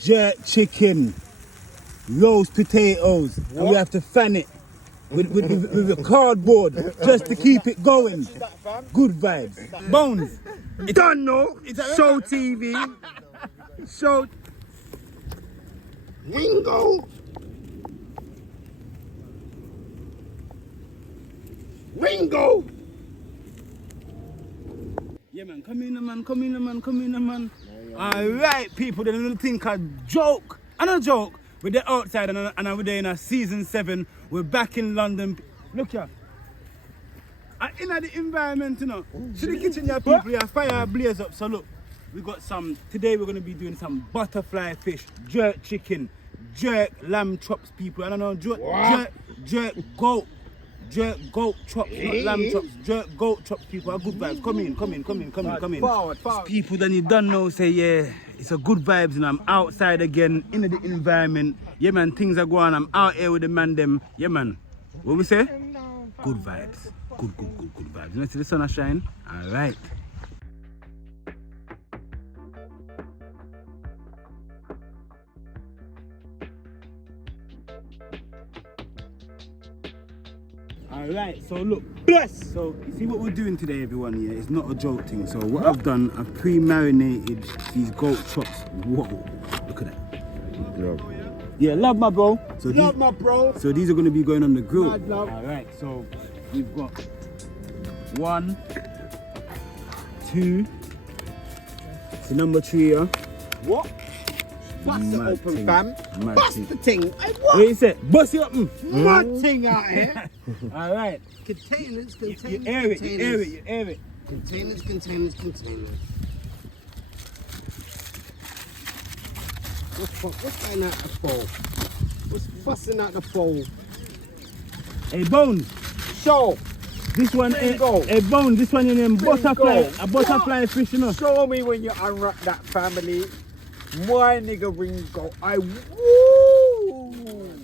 jerk chicken, roast potatoes, and we have to fan it with a cardboard just to keep it going. Good vibes. Bones. Don't know. Show TV. Show. Ringo. Ringo. Yeah, man. Come in, man. All right, people. They don't think a joke. I don't joke. We're outside and we're there in a season 7. We're back in London. Look here. In the environment, you know. To the kitchen, your people, your fire blaze up. So look, we got some. Today we're gonna be doing some butterfly fish, jerk chicken, jerk lamb chops, people. I don't know, jerk goat chops, not lamb chops, jerk goat chops, people. Are good vibes. Come in. Forward. People that you don't know say, yeah, it's a good vibes, and I'm outside again in the environment. Yeah, man, things are going. I'm out here with the man them. Yeah, man. What we say? Good vibes. Good vibes. You know, see the sun are shine? All right. Alright, so look, bless! So, you see what we're doing today, everyone, yeah? It's not a joke thing. So, what I've done, I've pre-marinated these goat chops. Whoa, look at that. Yeah, love my bro. So My bro. So, these are going to be going on the grill. Mad love. Alright, so, we've got 1, 2, it's the number 3 here. What? Bust the open, thing. fam. Mad Bust thing. the thing. Hey, what? What you say? Bust it up. Mad thing out here. Alright. Containers. You air it. Containers. What's going out the fold? What's busting out the fold? Hey, Bones. Show. This one, Ringo. hey, Bones, this one you name butterfly, a butterfly What? fish, you know. Show me when you unwrap that family. My nigga Ringo.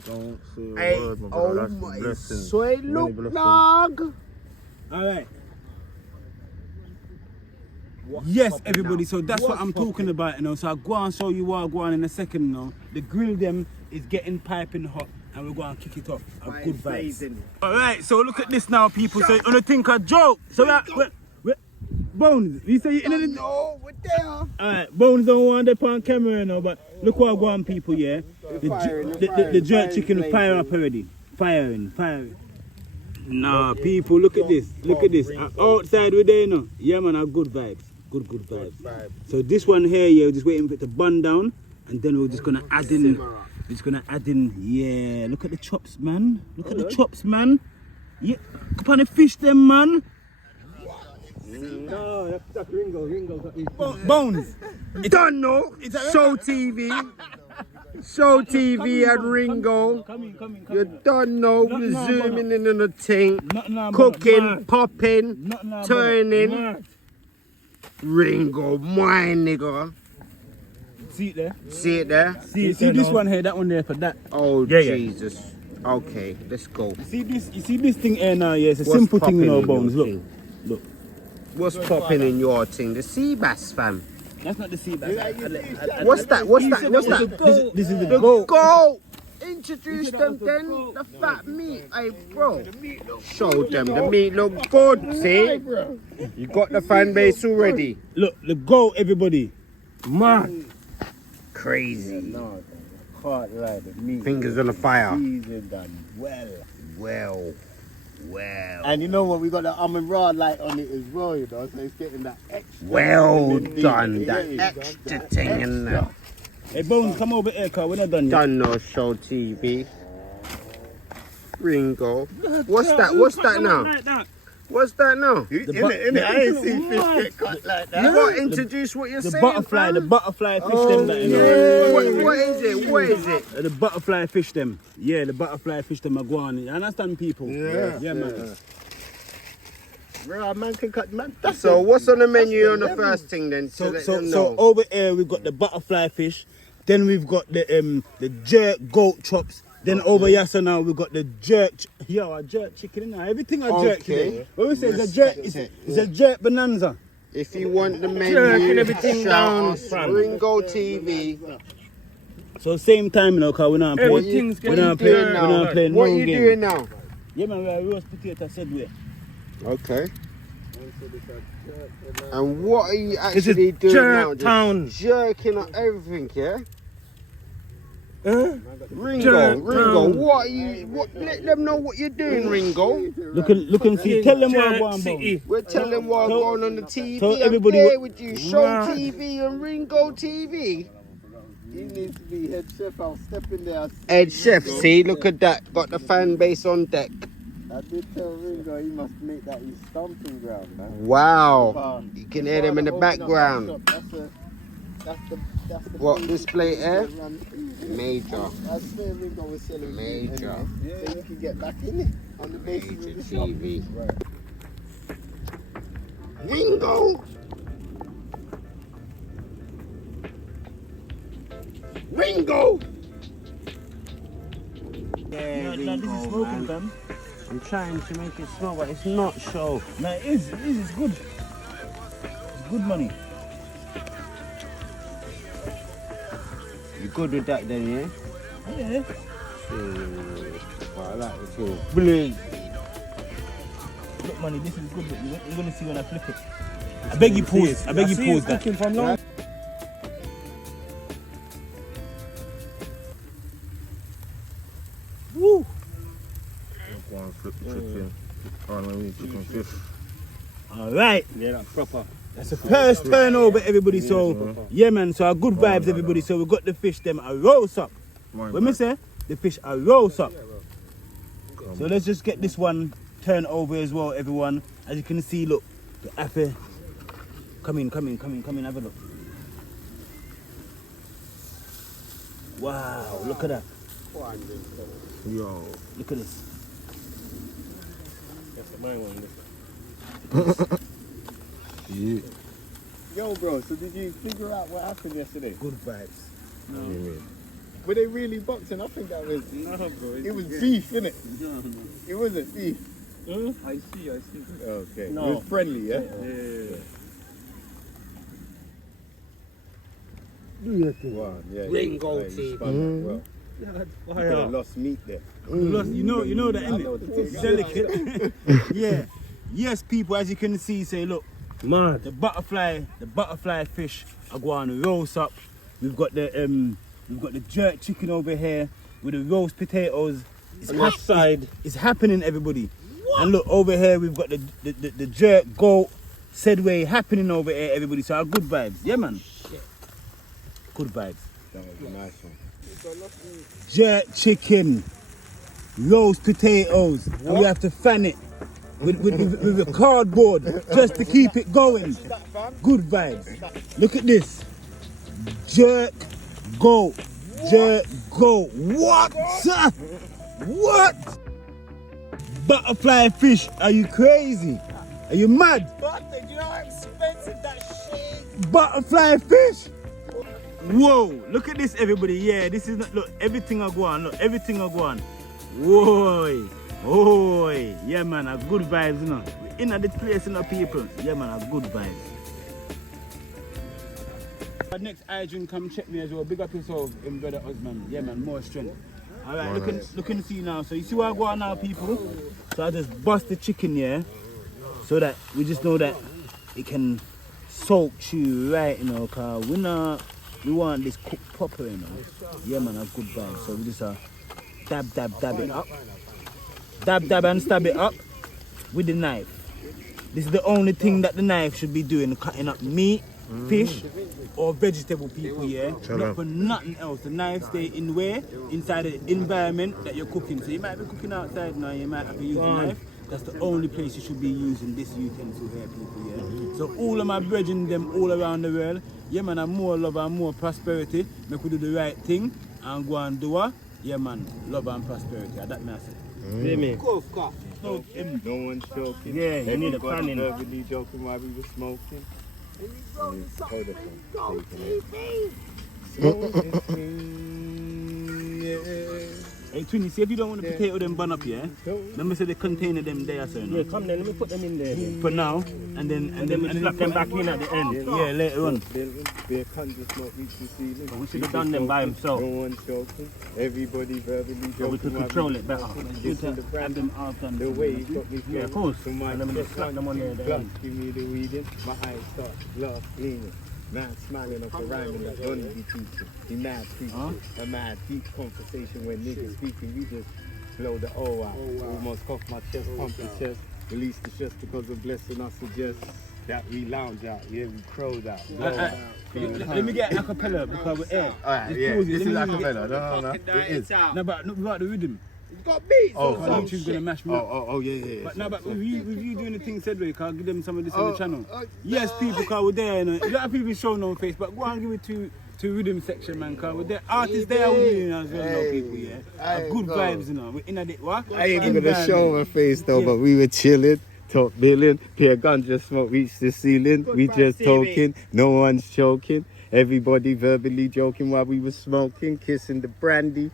Don't say a Hey, word, my brother. oh That's my, a blessing. soy Many look blessings. dog. Alright. Yes, everybody, so that's what I'm talking about, you know. So I'll go and show you what I go on in a second, you know. The grill them is getting piping hot and we're going to kick it off. A good vibes. Alright, so look at this now, people. So you're going to think a joke. So we're Bones, you say you're in the... No, we're there. Alright, Bones don't want it on camera now, but look what I go on, people, yeah. The jerk chicken fire up already. Firing. Nah, people, look at this. Outside we're there, you know. Yeah, man, good vibes. Good vibes. So this one here, yeah, we're just waiting for it to bun down, and then we're just gonna add in. Yeah. Look at the chops, man. Yeah, come on the fish, them, man. No, that's Ringo got his Bones. Don't know. Show TV. Show TV at Ringo. Come in. You don't know. We're zooming in on the thing. Nothing, Cooking, man. popping, Nothing, turning. man. Ringo, my nigga. See it there? See it there? See this one here, that one there for that. Oh, Yeah. Jesus. Okay, let's go. You see this thing here now, yeah, it's a What's simple thing, you popping know, in Bones. your Look. thing? What's popping in your thing? The sea bass, fam. That's not the sea bass. What's that? This is the The goat. goat. Introduce them then. The fat meat, hey bro. Show them the meat look good. See, you got the fan base already. Look, the goat, everybody. Man, crazy. No, can't lie. The meat Fingers on the fire. seasoned and Well. And you know what? We got the almond raw light on it as well, you know, so it's getting that extra. Well in the done. meat. That Yeah, extra thing in there. Hey, Bones, come over here, car. We're not done yet. Done no show TV. Ringo. What's that now? Like that. What's that now? Innit? I ain't seen fish get cut like You that. gotta introduce what you're The saying. butterfly, fam. fish them, that, you know. What is it? The butterfly fish them. Yeah, the butterfly fish them are going. You understand, people? Yeah, man. Bro, man can cut, man. So what's on the menu on the first thing then? So let them know. so over here we've got the butterfly fish, then we've got the jerk goat chops, then over here so now we've got the jerk a jerk chicken in there. Everything a jerk today. What we say is a jerk, it's a jerk bonanza. If you want the Jerking menu, everything shout down, us. fam. Ringo TV. So same time, you know, cause we're not playing. Everything's We're getting not playing. dirty. We're not playing What no you game. doing now? Yeah, man, we're roast potato said we. Okay. And what are you This is actually doing now? Jerk Town. Jerking up everything, yeah? Huh? Ringo, Jerk Ringo, Town. what are you? What? Let them know what you're doing, Ringo. Look and see. Tell them what I'm Jerk going on. City. We're telling what's going on the TV. tell I'm everybody there what- with you. Show Mad. TV and Ringo TV. He needs to be head chef. I'll step in there. Head chef, see, look at that. Got the fan base on deck. I did tell Ringo he must make that his stomping ground, man. Wow. You can hear them in the Open up that background. shop. That's the What, place display that air? runs- Major. I swear Ringo was selling food Major. anyway, so you can get back in it on the basis Major of the shop. TV. Right. Ringo! Ringo! Yeah, Ringo, man. fam. I'm trying to make it smell, but it's not show. Nah, it is. It's good. It's good money. You good with that then, yeah? Yeah. I like the feel. Brilliant. Look, money. This is good. You're gonna see when I flip it. I beg you pause. I beg you pause that. Cooking from long. Woo. Go and flip the chicken. Chicken fish. All right. Yeah, that's proper. That's the first turnover, everybody. So, yeah, man. So, good vibes, everybody. So, we got the fish, them a roast up. What me say? The fish a roast up. So, let's just get this one turned over as well, everyone. As you can see, look, the apple. Come in, have a look. Wow, look at that. Yo. Look at this. That's my one. Yeah. Yo, bro, so did you figure out what happened yesterday? Good vibes. Were they really boxing? I think that was... No, bro. It was beef, innit? No. It wasn't beef. I see. Okay. No. It was friendly, yeah? Yeah. Do your thing. Wow, yeah. Ringo you TV. spun that well. Yeah, Could have lost meat there. You know that, I know innit? the It's delicate. Yeah. Yes, people, as you can see, say, look, Mad. the butterfly fish are going to roast up. We've got the jerk chicken over here with the roast potatoes. It's On that side. It's happening, everybody. And look, over here we've got the jerk goat said way happening over here, everybody. So our good vibes. Yeah, man. Good vibes. That was a nice one. Jerk chicken, roast potatoes, and we have to fan it with a cardboard just to keep it going. Good vibes. Look at this. Jerk goat. Jerk goat. What? What? Butterfly fish. Are you crazy? Are you mad? But you know how expensive that shit is? Butterfly fish. Whoa, look at this, everybody. Yeah, this is not, look, everything I go on. Look, everything I go on. Whoa, oi. Yeah, man, a good vibes, you know. We in at the place, you know, people. Yeah, man, a good vibes. Next Adrian, come check me as well. Big up yourself, brother Osman. Yeah, man, more strength. All right, look and see now. So you see what I go on now, people? So I just bust the chicken, yeah, so that we just know that it can soak you right, you know, cause we want this cooked proper, you know. Yeah, man, a good vibe. So we just dab it up. Dab and stab it up with the knife. This is the only thing that the knife should be doing, cutting up meat, fish, or vegetable, people, yeah? Not for nothing else. The knife stay in where? Inside the environment that you're cooking. So you might be cooking outside now, you might have to use the knife. That's the only place you should be using this utensil here, people, yeah? So all of my brethren, them all around the world, yeah, man, I'm more love and more prosperity. Make we do the right thing and go and do it. Yeah, man, love and prosperity. That me I say. See me? Cough. No, No one's joking. Yeah, you need a Everybody planning. verbally joking while we were smoking. Hey, Twinny, see if you don't want the potato them bun up, yeah? Let me say the container them there, sir. Yeah, come then, let me put them in there. For now, and then we slap them back in at the end. Yeah, later on. They can't just not reach the ceiling. We should have done them by himself. No one joking. Everybody verbally joking. So we could control it better. Have them all done. The way he got me Yeah, of course. So my And then we just slap them on there. glass, give me the weeding. My eyes start glass gleaming. Man smiling off a rhyming that don't be teaching. He mad preaching. A mad deep conversation when niggas speaking. We just blow the O out. Almost cough my chest, pump the chest. Release the stress because of blessing. I suggest that we lounge out. Yeah, we crowd out. Let me get acapella because we're air. Alright, yeah. This is acapella. No. It is. No, but no, without the rhythm. It's got beats. Oh, YouTube's gonna mash me up. Oh, yeah. But no, but with you doing the thing said way, can I give them some of this on the channel? Yes, people, cause we're there, you know. You don't have people showing on face, but go and give it to rhythm section, man, cause we're there. Artists there with you, you know, as well, no people, yeah. Have good vibes, you know. We're in it, what? I ain't even gonna show my face though, but we were chilling. Top billion, pair ganja smoke reach the ceiling. We just talking, no one's choking. Everybody verbally joking while we were smoking, kissing the brandy.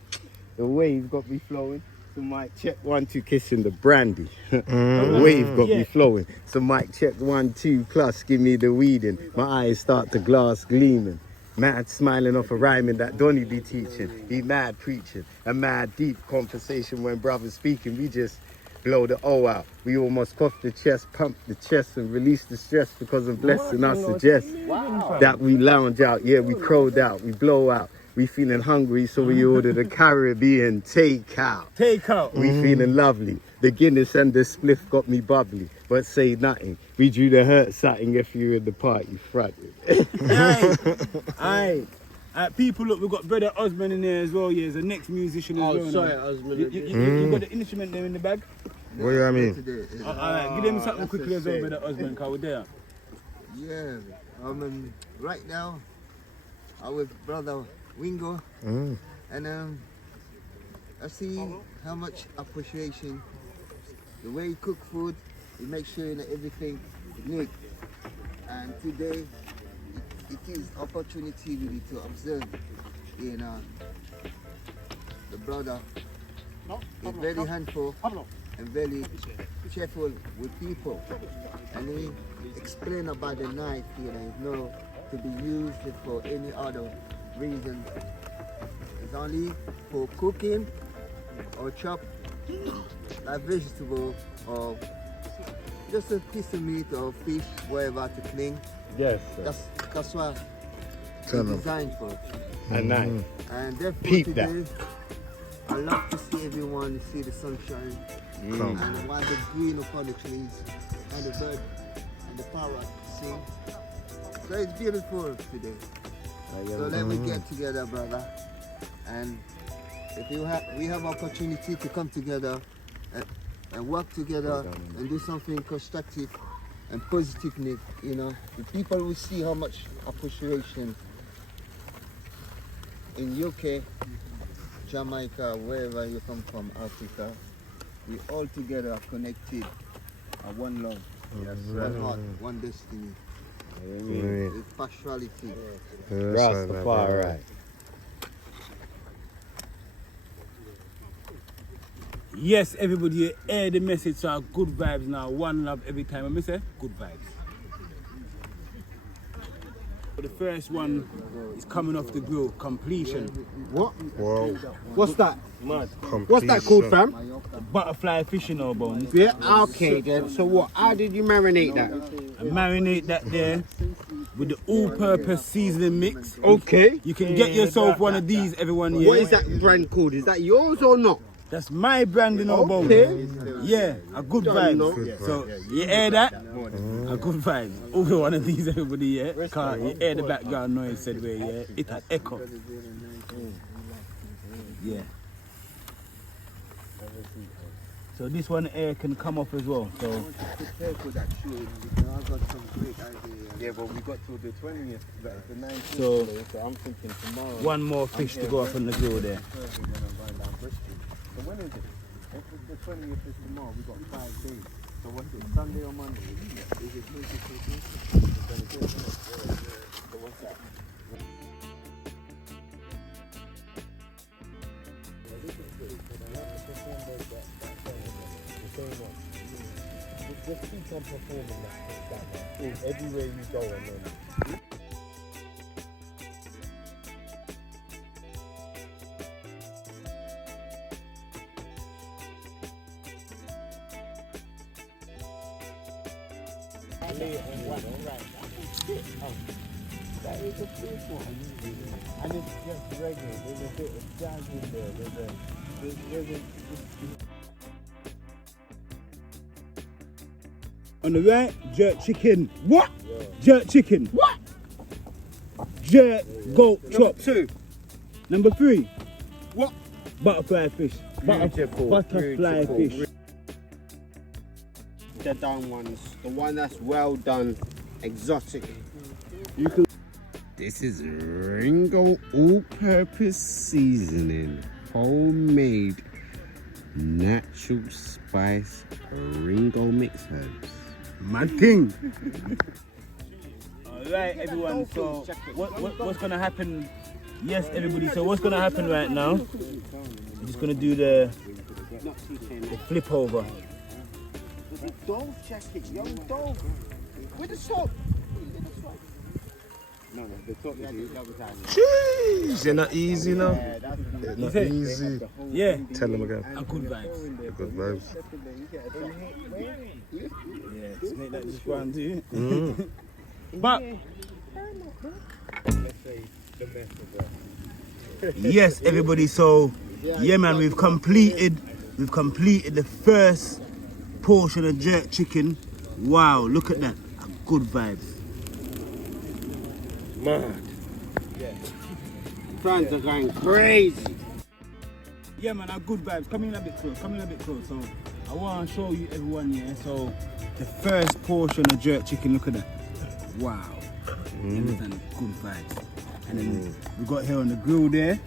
The wave got me flowing. So mic check 1 2, kissing the brandy. The wave got me flowing. So mic check 1 2 plus, give me the weeding. My eyes start to glass gleaming. Mad smiling off a rhyming that Donny be teaching. He mad preaching. A mad deep conversation when brothers speaking. We just blow the O out. We almost puff the chest, pump the chest and release the stress because of blessing. I suggest that we lounge out. Yeah, we crowd out, we blow out. We feeling hungry, so we order the Caribbean takeout. We feeling lovely. The Guinness and the spliff got me bubbly, but say nothing. We drew the hurt something if you were in the party fronted. Aye. People, look, we've got brother Osman in there as well. Yeah, he's the next musician as well. sorry, Osman. You got the instrument there in the bag? What do you mean? Alright, give them something quickly as well, brother Osman, cause we're there. Yeah, right now I'm with brother Wingo, and I see how much appreciation the way you cook food. You make sure that everything is neat, and today it is opportunity really to observe, you know, the brother is very handful and very cheerful with people, and he explained about the knife, you know, it's not to be used for any other reason. It's only for cooking or chop like vegetable or just a piece of meat or fish, whatever to clean. Yes, That's what it's designed for. And nice. And therefore Peep today, I love to see everyone see the sunshine and while the green upon the trees and the bird and the parrot sing. So it's beautiful today. So let me get together, brother, and if we have opportunity to come together and work together and do something constructive and positive, you know, the people will see how much appreciation in UK, Jamaica, wherever you come from, Africa, we all together are connected, are one love, one heart, one destiny. With partiality. Rastafari. Yes, everybody, you hear the message, so good vibes now, one love every time. I say, good vibes. The first one is coming off the grill, completion. What? Wow. What's that? Completion. What's that called, fam? Butterfly fishing or bones. Yeah, okay then. So what? How did you marinate that? I marinate that there with the all-purpose seasoning mix. Okay. You can get yourself one of these, everyone. Yeah. What is that brand called? Is that yours or not? That's my brand, you know, bones. Okay. Yeah, a good vibe. So you hear that? A good vibe. Over one of these, everybody, yeah. Cause you hear the background noise said where, yeah. It an echo. Yeah. So this one air can come off as well. So Yeah, but we got till the 20th, that's the 19th. So I'm thinking tomorrow. one more fish to go off on the grill there. So when is it? If the 20th is tomorrow, we got 5 days. So what's it, Sunday or Monday? Is it Tuesday? So what's that? Just keep on performing that everywhere you go and then. That is the first one. And it's just regular. There's a bit of jazz in there. There's a On the right, jerk chicken. What? Yeah. Jerk chicken. What? Jerk goat chops. 2. Number 3. What? Butterfly fish. Butterfly fish. The done ones, the one that's well done, exotic. This is Ringo all-purpose seasoning, homemade, natural spice, Ringo mix herbs. My thing. Alright everyone, so what's gonna happen? Yes everybody, so what's gonna happen right now? I'm just gonna do the flip over. Dog, check it, young dog. Where the soap? No, the top is the other time. Jeez, you're not easy now. Yeah, Not easy. Yeah. Tell them again. And good vibes. Good vibes. Yeah, just make that just one do. But yes everybody, so yeah man, we've completed the first portion of jerk chicken. Wow, look at that. Good vibes. mad. Fans are going crazy. Yeah man, good vibes. Come in a bit close, So I want to show you everyone here. So the first portion of jerk chicken, look at that. Wow. Understand? Good vibes. And then we got here on the grill there.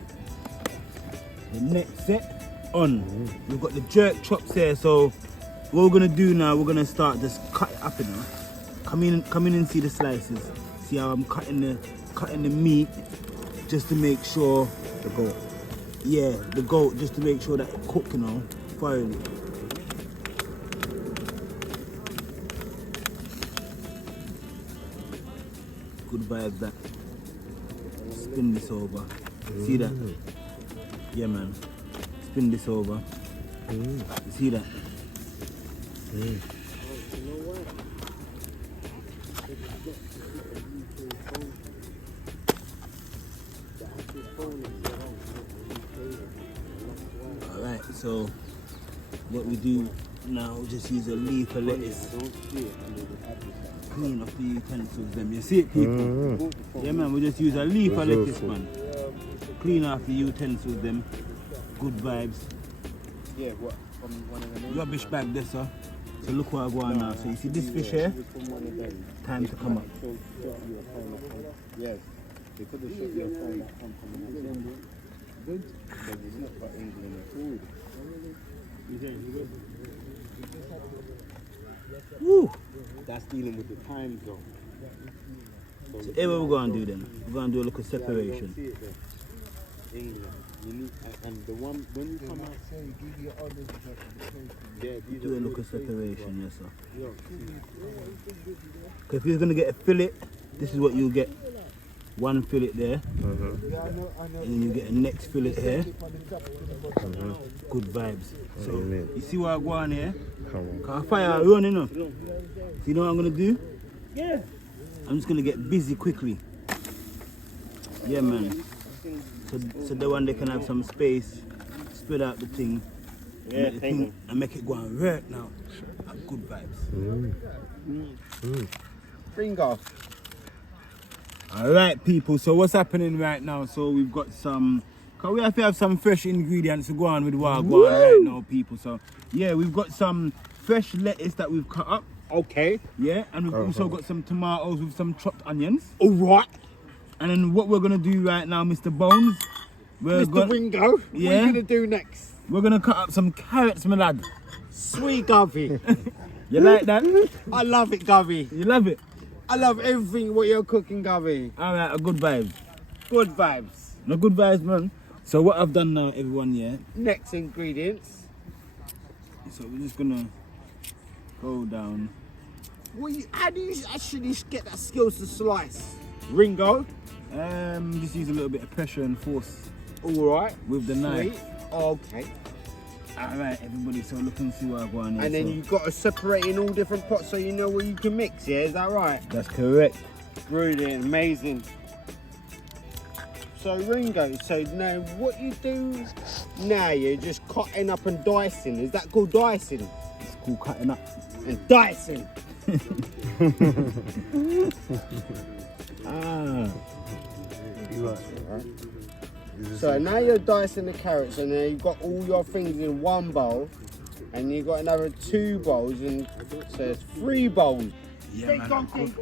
The next set on. We've got the jerk chops here. So what we're gonna do now, we're gonna start just cut it up, you know. Come in and see the slices. See how I'm cutting the meat just to make sure the goat. Yeah, the goat, just to make sure that it cook, you know, thoroughly. Good vibes that. Spin this over. See that? Yeah man. Spin this over. You see that? Alright, so what we do now, we just use a leaf of lettuce. Clean off the utensils them. You see it, people? Yeah man, we just use a leaf of lettuce, man. Clean off the utensils them. Good vibes. Yeah, what? From one of the Rubbish bag there, sir. So look what I go on now. So you see this fish here? Time to come up. Yes. They could have shot your phone from good. But it's not for England food. Woo! That's dealing with the time zone. So here what we're going to do then. We're going to do a little separation. England. You need, and the one when you come out, Do a little separation, yes sir. Because if you're going to get a fillet, this is what you'll get. One fillet there, and then you get a next fillet here. Good vibes. So you see what I go on here? Cause fire run, you know. So you know what I'm gonna do? Yeah. I'm just gonna get busy quickly. Yeah, man. So the one they can have some space, spread out the thing, and make it go and work now. Good vibes. Finger. Alright people, so what's happening right now? So we've got some, cause we have to have some fresh ingredients to go on with Wagwan right now people. So yeah, we've got some fresh lettuce that we've cut up. Okay. Yeah, and we've also got some tomatoes with some chopped onions. Alright. And then what we're gonna do right now, Mr. Bones, Mr. Ringo, what are you gonna do next? We're gonna cut up some carrots, my lad. Sweet Govey. You like that? I love it, Govey. You love it? I love everything what you're cooking, Govey. Alright, a good vibe. Good vibes. No good vibes, man. So what I've done now, everyone, yeah? Next ingredients. So we're just gonna go down. How do you actually get that skills to slice? Ringo? Just use a little bit of pressure and force Alright. with the knife. Okay. Alright, everybody, so look and see what I've got on here. And then so. you've got to separate in all different pots so you know what you can mix, yeah? Is that right? That's correct. Brilliant, amazing. So Ringo, so now what you do now, you're just cutting up and dicing. Is that called dicing? It's called cutting up. And dicing. Ah. So now you're dicing the carrots and then you've got all your things in one bowl and you've got another 2 bowls and so it's 3 bowls. Yeah, man, good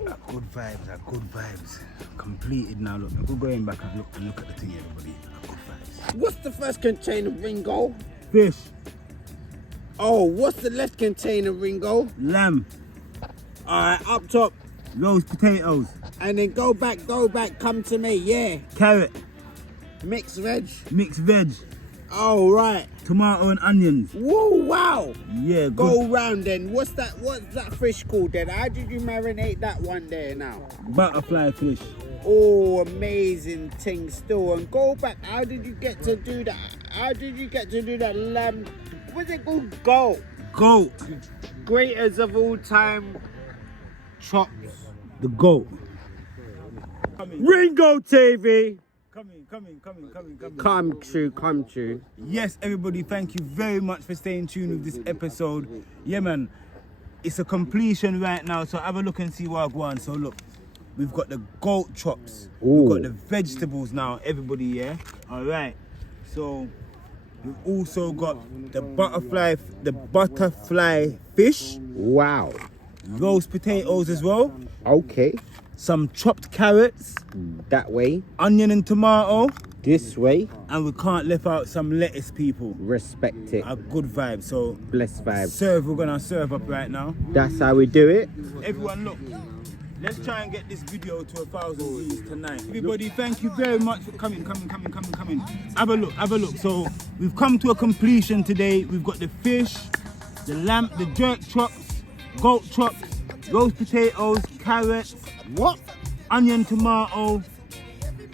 vibes. Completed now, look. We're going back and look at the thing, everybody. Good vibes. What's the first container, Ringo? Fish, Oh, what's the left container, Ringo? lamb, Alright, up top. roast potatoes, And then go back, come to me, yeah. carrot, Mixed veg. mixed veg, Oh, right. tomato and onions. Whoa, wow. Yeah, good. Go round then. What's that fish called then? How did you marinate that one there now? Butterfly fish. Oh, amazing thing still. And go back. How did you get to do that? How did you get to do that lamb? What's it called? Goat. Goat. Greatest of all time. Chops. The goat. Ringo TV. Coming. Come true. Yes, everybody, thank you very much for staying tuned with this episode. Yeah, man, it's a completion right now, so have a look and see what I go on. So look, we've got the goat chops. We've got the vegetables now, everybody, yeah? All right, so we've also got the butterfly fish, Wow. roast potatoes as well, Okay. some chopped carrots, That way. onion and tomato, This way. and we can't leave out some lettuce, people. Respect it. A good vibe. So Bless vibes. we're gonna serve up right now. That's how we do it. Everyone, look, let's try and get this video to 1,000 views tonight. Everybody, thank you very much for coming. Have a look. So we've come to a completion today. We've got the fish, the lamb, the jerk chops, goat chops, roast potatoes, carrots, onion, tomato.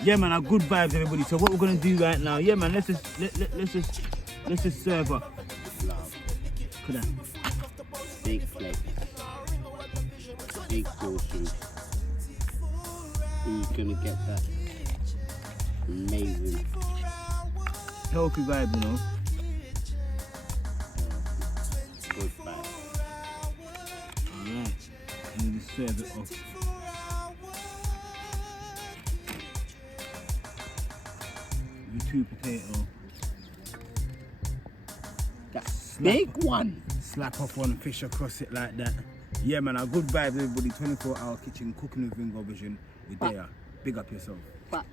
Yeah, man, our good vibes, everybody. So what we're gonna do right now? Yeah, man, let's just serve up. Look at that. Big flakes. Big portions. Who's gonna get that? Amazing. Healthy vibe, you know. Good vibe. Alright, and we serve it off. With 2 potato. That's big one. Slap off one fish across it like that. Yeah, man, a good vibe, everybody. 24-hour kitchen, cooking with Ringo Vision. We're there. Big up yourself. But